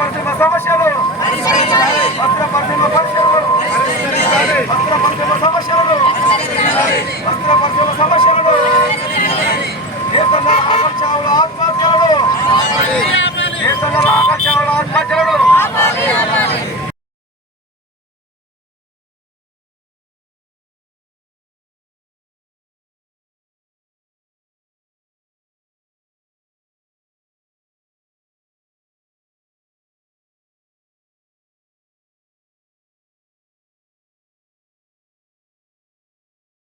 పరిశ్రమ సమస్యలు పరిశ్రమ పరిశ్రమ పరిశ్రమ పరిశ్రమ సమస్యలను. వస్త్ర పరిశ్రమ సమస్యలు వస్త్ర పరిశ్రమ సమస్యలను నేతన్న ఆకాంక్షలు ఆత్మహత్యలు నేతన్న ఆకాంక్షలు ఆత్మహత్యలు